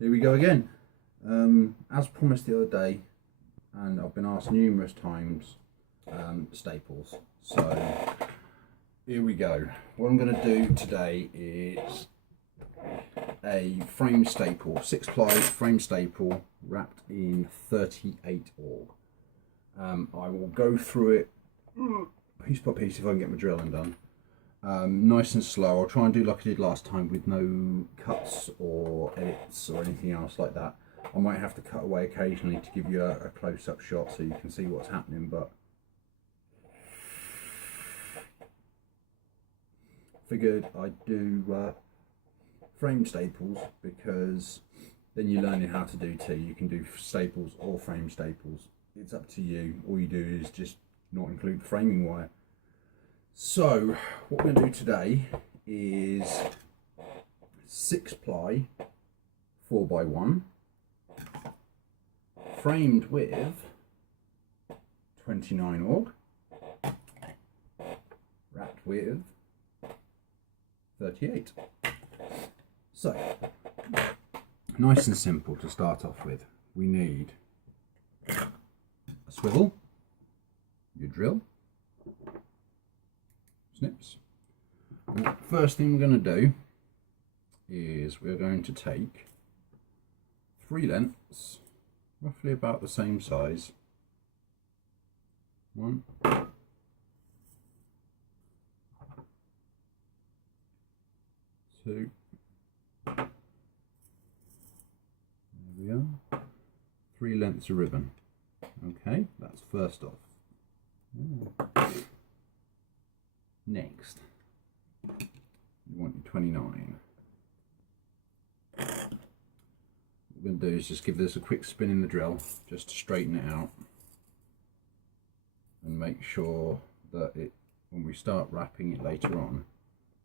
Here we go again. As promised the other day, and I've been asked numerous times, staples. So here we go. What I'm going to do today is a frame staple, 6-ply frame staple wrapped in 38 org. I will go through it piece by piece if I can get my drilling done. Nice and slow. I'll try and do like I did last time with no cuts or edits or anything else like that. I might have to cut away occasionally to give you a close-up shot so you can see what's happening, but figured I'd do frame staples because then you're learning how to do two. You can do staples or frame staples. It's up to you. All you do is just not include framing wire. So what we're going to do today is 6-ply 4x1 framed with 29 org, wrapped with 38. So nice and simple to start off with. We need a swivel, your drill, snips. And first thing we're going to do is we're going to take 3 lengths, roughly about the same size. 1, 2, there we are, 3 lengths of ribbon. Okay, that's first off. Next, you want your 29. What we're going to do is just give this a quick spin in the drill just to straighten it out and make sure that it, when we start wrapping it later on,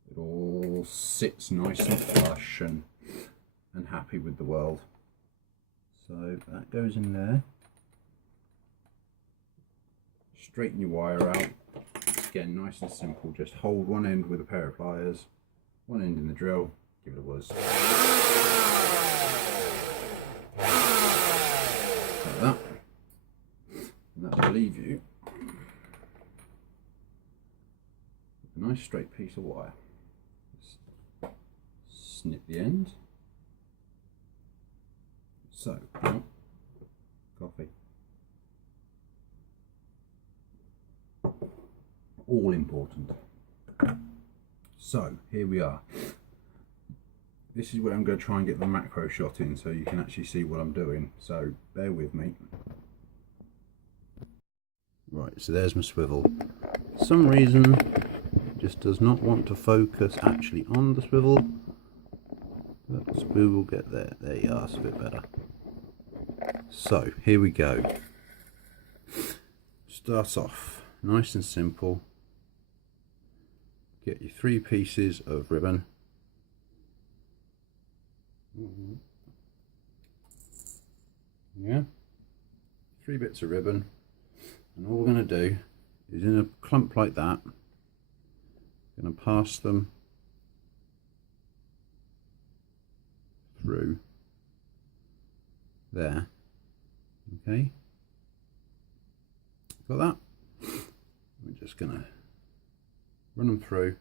it all sits nice and flush and happy with the world. So that goes in there. Straighten your wire out. Again, nice and simple. Just hold one end with a pair of pliers, one end in the drill, give it a whiz. Like that. And that will leave you with a nice straight piece of wire. Just snip the end. So, now, coffee. All important. So here we are. This is where I'm going to try and get the macro shot in so you can actually see what I'm doing, so bear with me. Right, so there's my swivel. For some reason it just does not want to focus actually on the swivel, but we will get there. There you are, it's a bit better. So here we go. Start off nice and simple. Get your 3 pieces of ribbon. Yeah, 3 bits of ribbon, and all we're going to do is in a clump like that, going to pass them through there. Okay, got that? We're just going to run them through.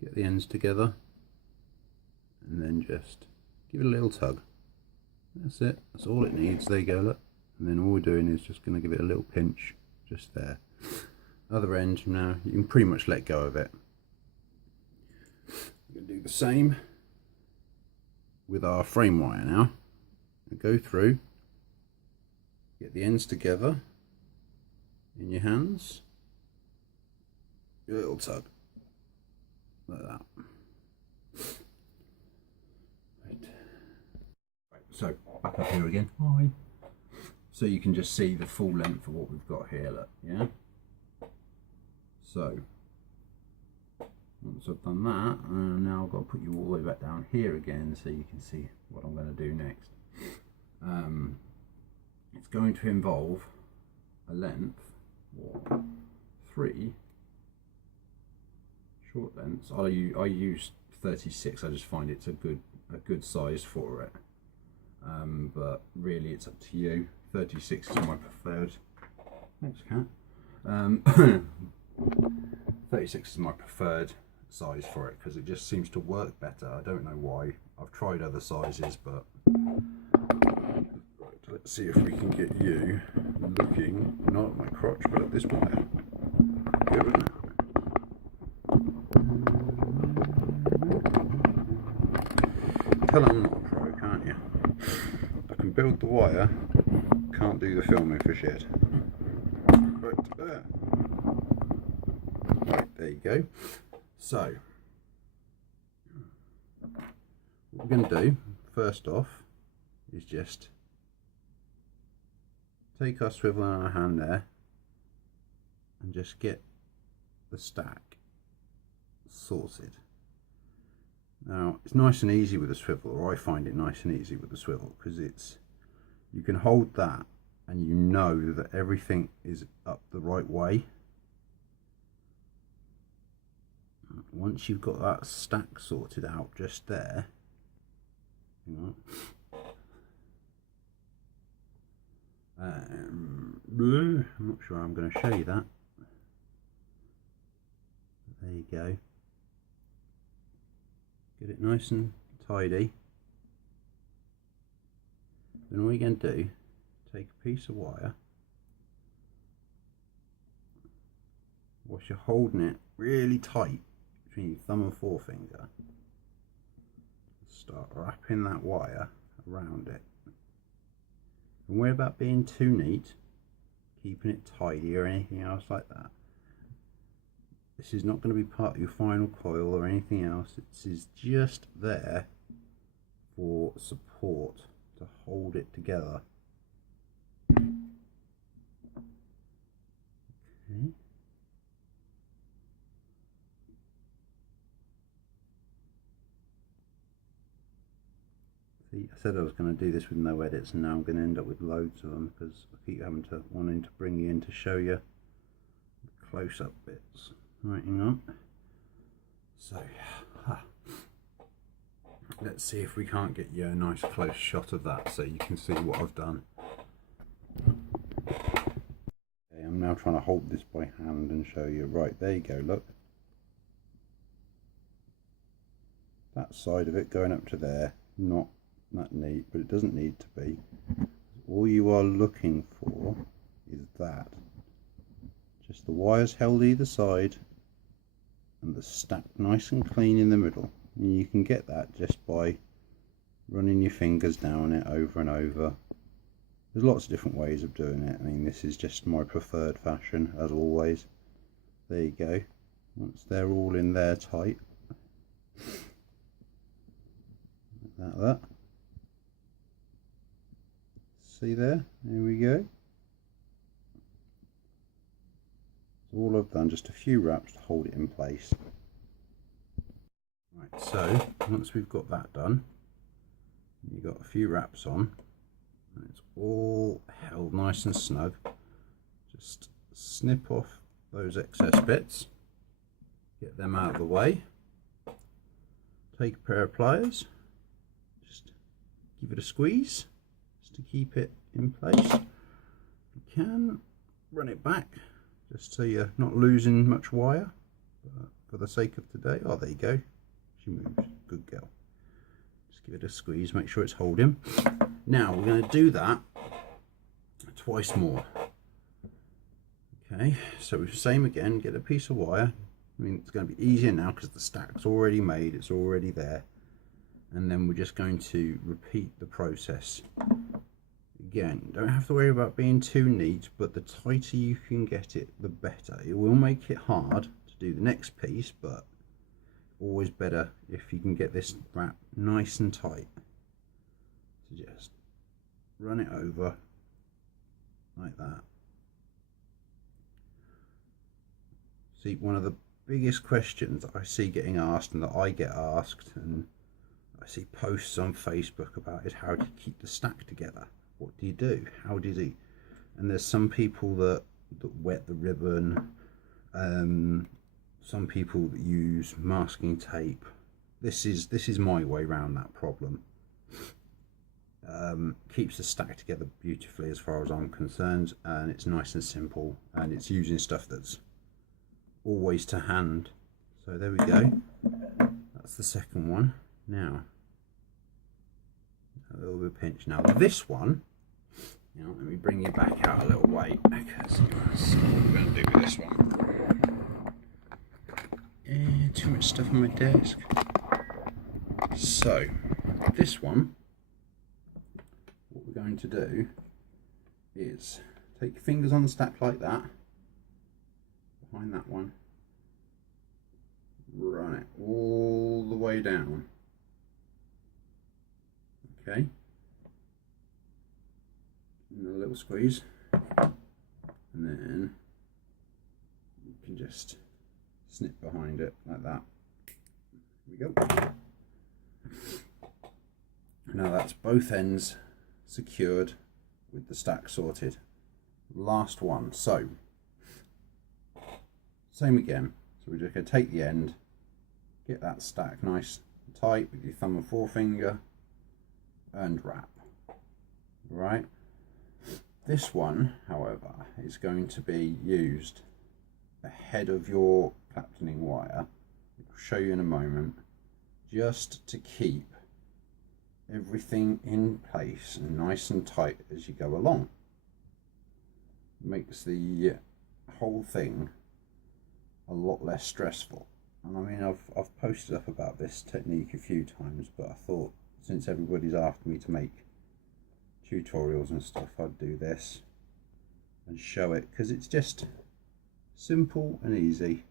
Get the ends together and then just give it a little tug. That's it, that's all it needs. There you go, look. And then all we're doing is just going to give it a little pinch just there. Other end now, you can pretty much let go of it. We're going to do the same with our frame wire now. Go through, get the ends together in your hands, give it a little tug like that. Right, so back up here again. Hi. So you can just see the full length of what we've got here, look, yeah? So once I've done that, now I've got to put you all the way back down here again so you can see what I'm going to do next. It's going to involve a length or 3 short lengths, I use 36. I just find it's a good size for it. But really, it's up to you. 36 is my preferred. Thanks, cat. 36 is my preferred size for it because it just seems to work better. I don't know why. I've tried other sizes, but right, let's see if we can get you looking not at my crotch but at this wire. Good, isn't it? Tell I'm not a pro, can't you? I can build the wire, can't do the filming for shit. Right there. Right, there you go. So, what we're going to do, first off, is just take our swivel in our hand there and just get the stack sorted. Now, it's nice and easy with a swivel, or I find it nice and easy with a swivel, because you can hold that and you know that everything is up the right way. Once you've got that stack sorted out just there, I'm not sure I'm going to show you that. There you go. Get it nice and tidy. Then all you're going to do, take a piece of wire, whilst you're holding it really tight between your thumb and forefinger, start wrapping that wire around it. Don't worry about being too neat, keeping it tidy or anything else like that. This is not going to be part of your final coil or anything else. This is just there for support, to hold it together. Okay. See, I said I was going to do this with no edits, and now I'm going to end up with loads of them because I keep wanting to bring you in to show you the close-up bits. Right, hang on. So, let's see if we can't get you a nice close shot of that so you can see what I've done. Okay, I'm now trying to hold this by hand and show you. Right, there you go, look. That side of it going up to there, not that neat, but it doesn't need to be. All you are looking for is that. Just the wires held either side and the stack nice and clean in the middle. And you can get that just by running your fingers down it over and over. There's lots of different ways of doing it. I mean, this is just my preferred fashion, as always. There you go. Once they're all in there tight, like that. See there? There we go. All I've done, just a few wraps to hold it in place. Right, so once we've got that done, you've got a few wraps on, and it's all held nice and snug. Just snip off those excess bits, get them out of the way. Take a pair of pliers, just give it a squeeze, just to keep it in place. You can run it back, just so you're not losing much wire, but for the sake of today. Oh, there you go, she moves, good girl. Just give it a squeeze, make sure it's holding. Now we're going to do that twice more. Okay, so same again, get a piece of wire. I mean, it's going to be easier now because the stack's already made, it's already there, and then we're just going to repeat the process. Again, don't have to worry about being too neat, but the tighter you can get it, the better. It will make it hard to do the next piece, but always better if you can get this wrap nice and tight. So just run it over like that. See, one of the biggest questions that I see getting asked, and that I get asked, and I see posts on Facebook about, is how to keep the stack together. What do you do? How do you do? And there's some people that wet the ribbon, some people that use masking tape. This is my way around that problem. Keeps the stack together beautifully as far as I'm concerned, and it's nice and simple, and it's using stuff that's always to hand. So there we go, that's the second one. Now a little bit of pinch. Now this one, let me bring you back out a little way, because you want to see what we're going to do with this one. Too much stuff on my desk. So this one, what we're going to do is take your fingers on the stack like that, behind that one, run it all the way down. Okay, and a little squeeze, and then you can just snip behind it like that. Here we go. Now that's both ends secured with the stack sorted. Last one. So same again. So we're just going to take the end, get that stack nice and tight with your thumb and forefinger, and wrap. Right. This one, however, is going to be used ahead of your platooning wire. I'll show you in a moment, just to keep everything in place and nice and tight as you go along. Makes the whole thing a lot less stressful. And I mean, I've posted up about this technique a few times, but I thought since everybody's after me to make tutorials and stuff, I'd do this and show it, because it's just simple and easy,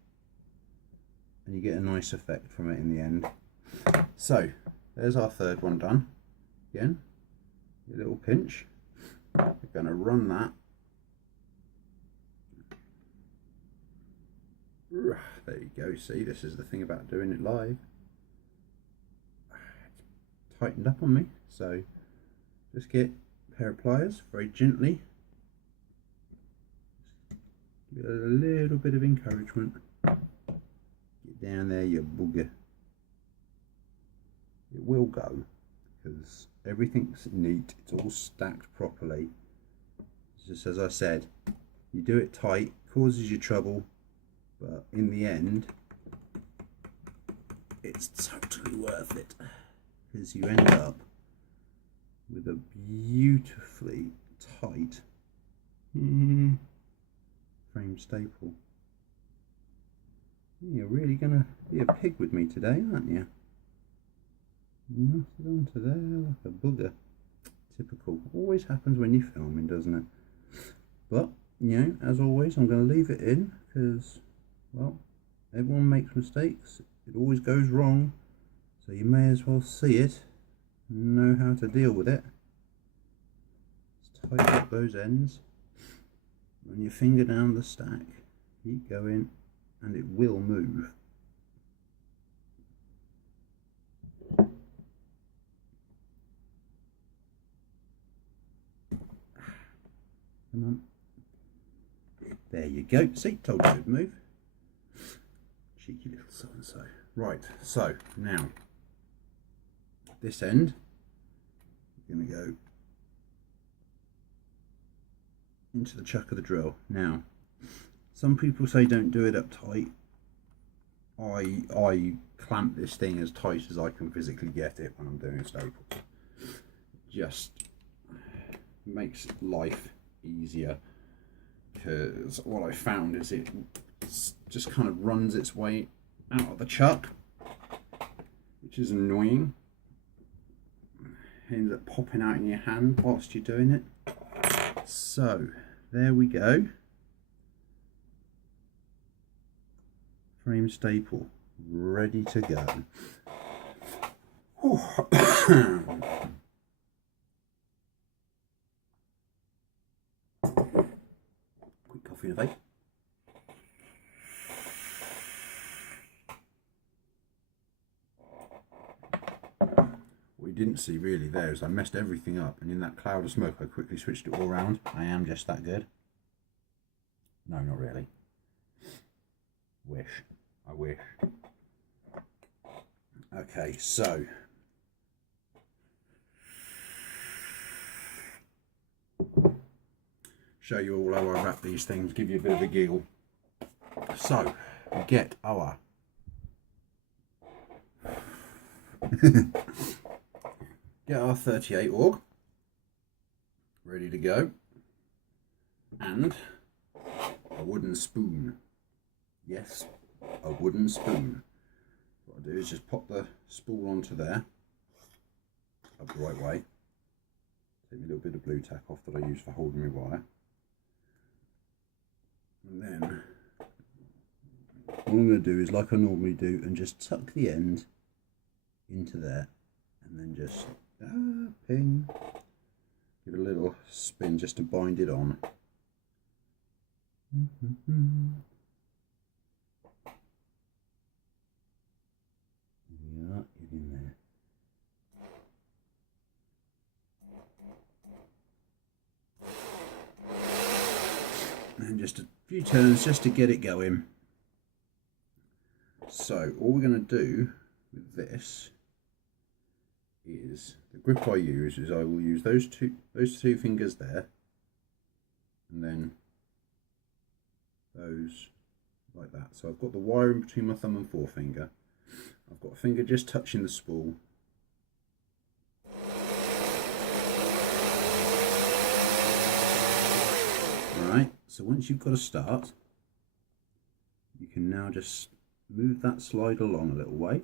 and you get a nice effect from it in the end. So there's our third one done. Again, a little pinch. We're going to run that. There you go. See, this is the thing about doing it live. It's tightened up on me, so just get a pair of pliers very gently. Give it a little bit of encouragement. Get down there, you booger. It will go, because everything's neat, it's all stacked properly. Just as I said, you do it tight, causes you trouble, but in the end it's totally worth it, because you end up with a beautifully tight frame staple. You're really gonna be a pig with me today, aren't you? Knot it onto there like a bugger. Typical. Always happens when you're filming, doesn't it? But, as always, I'm going to leave it in, because, well, everyone makes mistakes. It always goes wrong. So you may as well see it and know how to deal with it. Just tighten up those ends. Run your finger down the stack. Keep going, and it will move. Come on. There you go. See, told you it would move. Cheeky little so-and-so. Right, so now this end, we're going to go into the chuck of the drill. Now, some people say don't do it up tight. I clamp this thing as tight as I can physically get it when I'm doing staples. Just makes life easier, because what I found is it just kind of runs its way out of the chuck, which is annoying. It ends up popping out in your hand whilst you're doing it. So there we go. Frame staple ready to go. Quick coffee in a vape. What you didn't see really there is I messed everything up, and in that cloud of smoke I quickly switched it all around. I am just that good. No, not really. Wish. I wish. Okay, so show you all how I wrap these things, give you a bit of a giggle. So we get our get our 38 aug ready to go, and a wooden spoon. Yes, a wooden spoon. What I do is just pop the spool onto there, up the right way. Take a little bit of blue tack off that I use for holding my wire. And then all I'm going to do is, like I normally do, and just tuck the end into there, and then just ping, give it a little spin just to bind it on. Yeah, get in there. And just a few turns just to get it going. So all we're going to do with this is, the grip I use is, I will use those two fingers there, and then those like that. So I've got the wire in between my thumb and forefinger. I've got a finger just touching the spool. Alright, so once you've got a start, you can now just move that slide along a little way.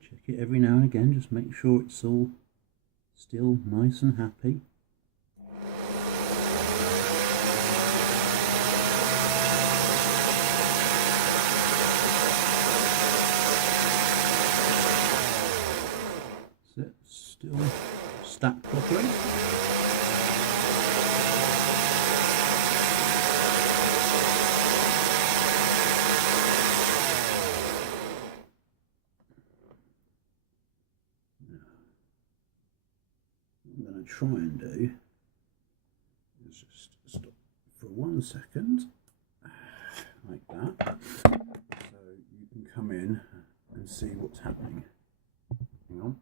Check it every now and again, just make sure it's all still nice and happy. Still stacked properly. What I'm going to try and do is just stop for 1 second, like that, so you can come in and see what's happening. Hang on.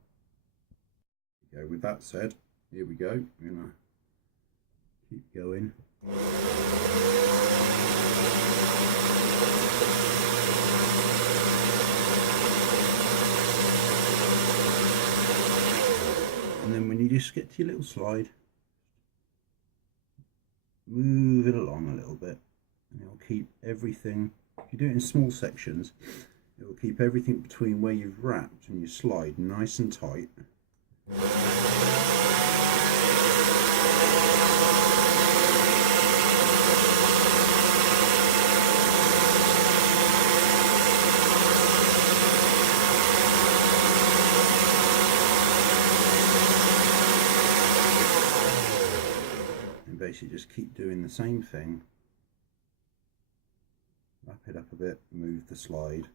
Okay, with that said, here we go. We're going to keep going. And then when you just get to your little slide, move it along a little bit, and it'll keep everything, if you do it in small sections, it will keep everything between where you've wrapped and your slide nice and tight. And basically just keep doing the same thing. Wrap it up a bit, move the slide.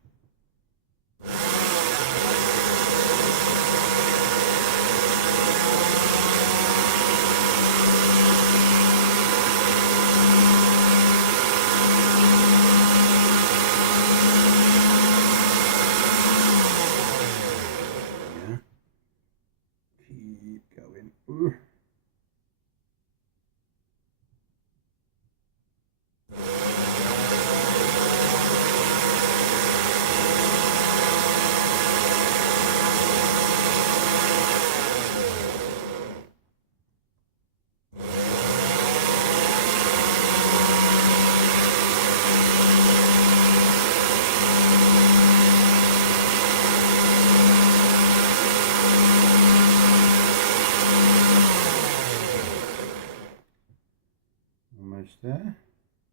There,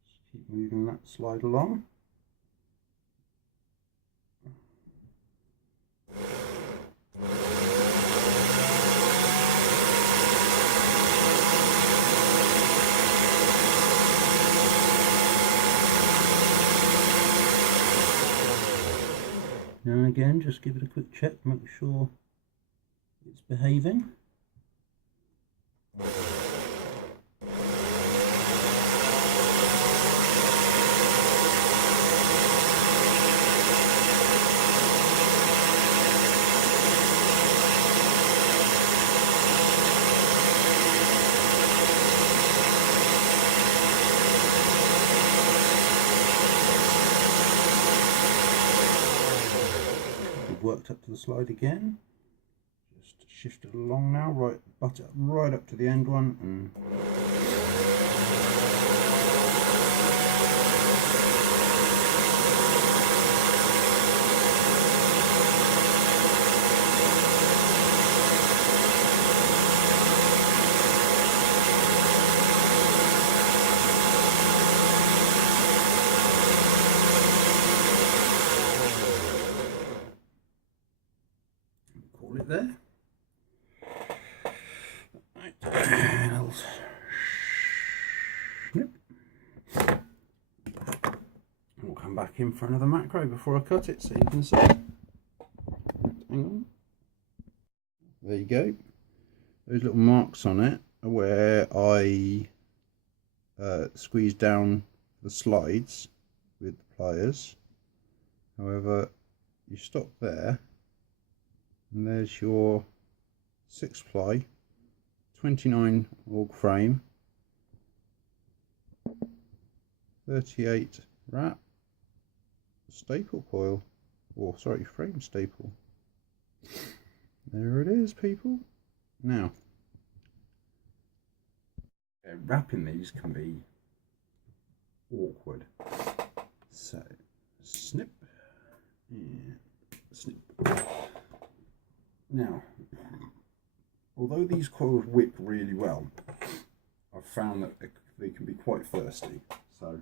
just keep moving that slide along. Now and again, just give it a quick check, make sure it's behaving. Worked up to the slide again, just shift it along now, right, butt it right up to the end one, and call it there. Right. And I'll snip. We'll come back in for another macro before I cut it so you can see. Hang on. There you go. Those little marks on it are where I squeezed down the slides with the pliers. However, you stop there, and there's your 6-ply 29 aug frame, 38 wrap staple coil, or sorry, frame staple. There it is, people. Now, wrapping these can be awkward, so snip and snip. Now, although these coils whip really well, I've found that they can be quite thirsty, so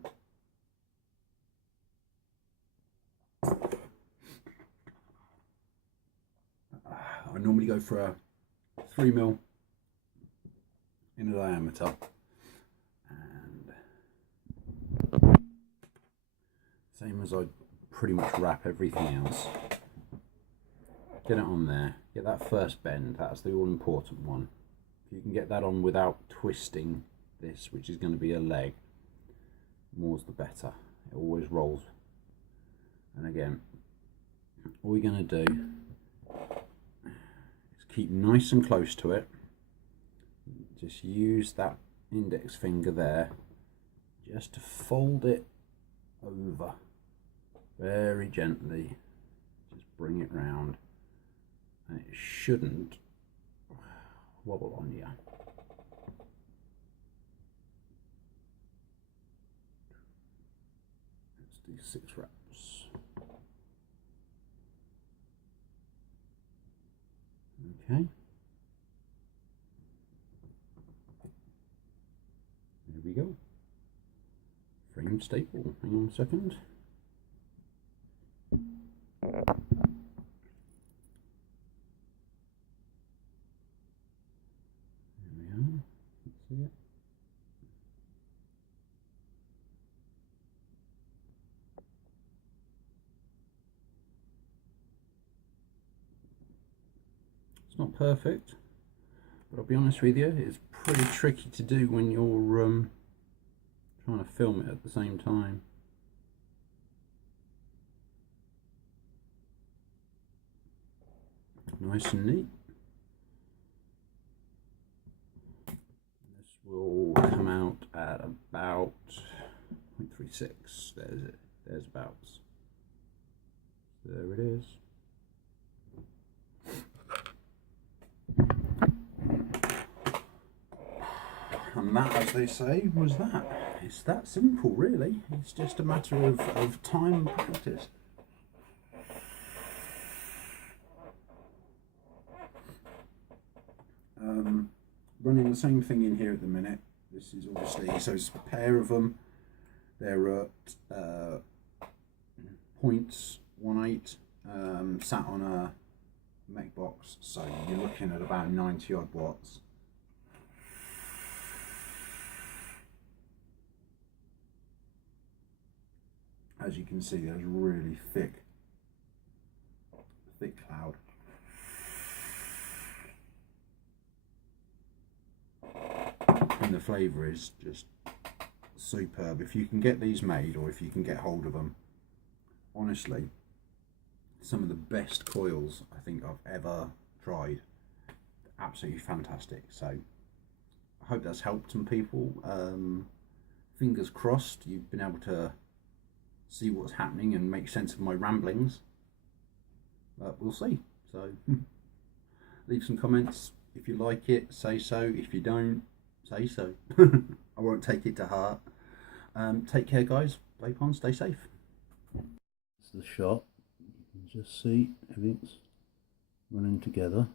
I normally go for a 3mm in diameter, and same as I pretty much wrap everything else. Get it on there, get that first bend, that's the all important one. If you can get that on without twisting this, which is going to be a leg, more's the better. It always rolls. And again, all you're going to do is keep nice and close to it. Just use that index finger there just to fold it over very gently. Just bring it round, and it shouldn't wobble on you. Let's do 6 wraps. Okay. There we go. Frame staple. Hang on a second. There we are. Let's see it. It's not perfect, but I'll be honest with you, it's pretty tricky to do when you're trying to film it at the same time. Nice and neat. This will come out at about 0.36. There's it. There's abouts. There it is. And that, as they say, was that. It's that simple, really. It's just a matter of time and practice. Running the same thing in here at the minute. This is obviously, so it's a pair of them. They're at 0.18, sat on a mech box, so you're looking at about 90 odd watts. As you can see, there's really thick thick cloud. And the flavour is just superb. If you can get these made, or if you can get hold of them, honestly, some of the best coils I think I've ever tried. Absolutely fantastic. So I hope that's helped some people. Fingers crossed you've been able to see what's happening and make sense of my ramblings, but we'll see. So leave some comments if you like it, say so. If you don't, say so. I won't take it to heart. Take care, guys. Play pond, stay safe. It's the shot. You can just see everything's running together.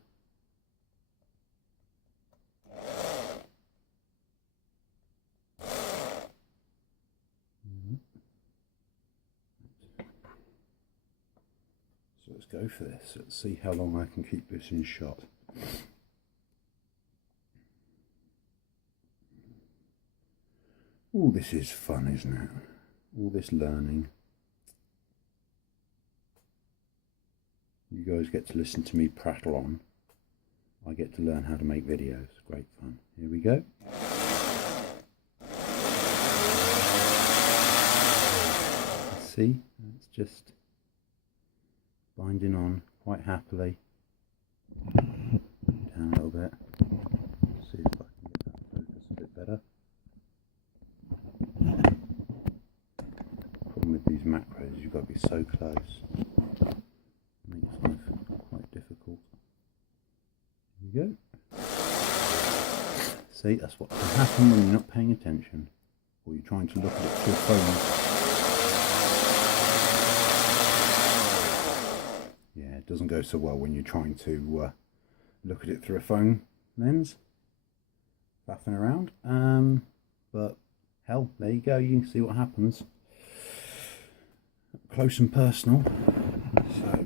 So let's go for this. Let's see how long I can keep this in shot. Oh, this is fun, isn't it? All this learning. You guys get to listen to me prattle on. I get to learn how to make videos. Great fun. Here we go. See, it's just binding on quite happily. Down a little bit. See if I can get that focus a bit better. Problem with these macros is you've got to be so close. Makes life quite difficult. Here we go. See, that's what can happen when you're not paying attention, or you're trying to look at it through a phone. Yeah, it doesn't go so well when you're trying to look at it through a phone lens, faffing around. But hell, there you go. You can see what happens. Close and personal. So